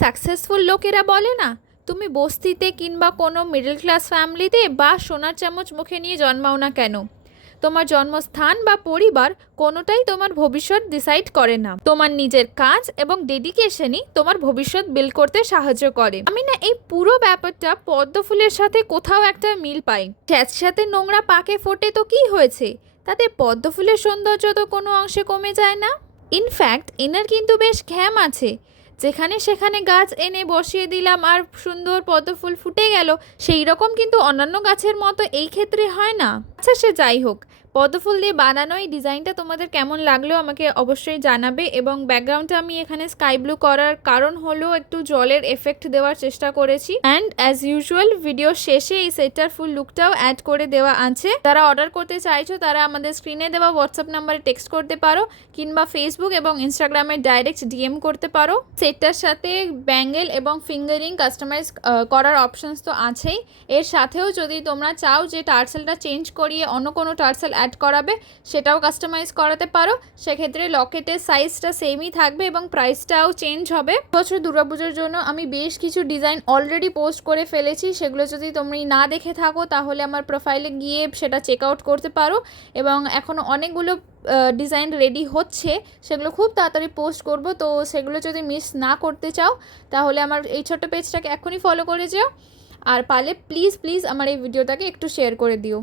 Successful লোকেরা বলে না, তুমি বস্তিতে কিংবা কোনো মিডল ক্লাস ফ্যামিলিতে বা সোনার চামচ মুখে নিয়ে জন্মাও না কেন, তোমার জন্মস্থান বা পরিবার কোনোটাই তোমার ভবিষ্যৎ ডিসাইড করে না। তোমার নিজের কাজ এবং ডেডিকেশনই তোমার ভবিষ্যৎ বিল্ড করতে সাহায্য করে। আমি না এই পুরো ব্যাপারটা পদ্ম ফুলের সাথে কোথাও একটা মিল পাই। স্যাঁতস্যাঁতে নোংরা পাকে ফোটে তো কি হয়েছে, তাতে পদ্ম ফুলের সৌন্দর্য তো কোনো অংশে কমে যায় না। ইনফ্যাক্ট এনার কিন্তু বেশ ঘ্যাম আছে। যেখানে সেখানে গাছ এনে বসিয়ে দিলাম আর সুন্দর পদ্ম ফুল ফুটে গেল, সেই রকম কিন্তু অন্যান্য গাছের মতো এই ক্ষেত্রে হয় না। আচ্ছা, সে যাই হোক, পদ্ম ফুল দিয়ে বানানো এই ডিজাইনটা তোমাদের কেমন লাগলো আমাকে অবশ্যই জানাবে। এবং ব্যাকগ্রাউন্ডটা আমি এখানে স্কাই ব্লু করার কারণ হলো একটু জলের এফেক্ট দেওয়ার চেষ্টা করেছি। অ্যান্ড অ্যাজ ইউজুয়াল ভিডিও শেষে এই সেটটার ফুল লুকটাও অ্যাড করে দেওয়া আছে। যারা অর্ডার করতে চাইছো তারা আমাদের স্ক্রিনে দেওয়া হোয়াটসঅ্যাপ নাম্বারে টেক্সট করতে পারো, কিংবা ফেসবুক এবং ইনস্টাগ্রামে ডাইরেক্ট ডিএম করতে পারো। সেটটার সাথে ব্যাঙ্গেল এবং ফিঙ্গারিং কাস্টমাইজ করার অপশনস তো আছেই। এর সাথেও যদি তোমরা চাও যে টার্সেলটা চেঞ্জ করিয়ে অন্য কোনো টার্সেল অ্যাড করাবে, সেটাও কাস্টমাইজ করাতে পারো। সেক্ষেত্রে লকেটের সাইজটা সেমই থাকবে এবং প্রাইসটাও চেঞ্জ হবে। বছর দুর্গাপুজোর জন্য আমি বেশ কিছু ডিজাইন অলরেডি পোস্ট করে ফেলেছি। সেগুলো যদি তোমরা না দেখে থাকো তাহলে আমার প্রোফাইলে গিয়ে সেটা চেক আউট করতে পারো। এবং এখনও অনেকগুলো ডিজাইন রেডি হচ্ছে, সেগুলো খুব তাড়াতাড়ি পোস্ট করব। তো সেগুলো যদি মিস না করতে চাও তাহলে আমার এই ছোট্ট পেজটাকে এখনই ফলো করে যেও। আর পারলে প্লিজ প্লিজ আমার এই ভিডিওটাকে একটু শেয়ার করে দিও।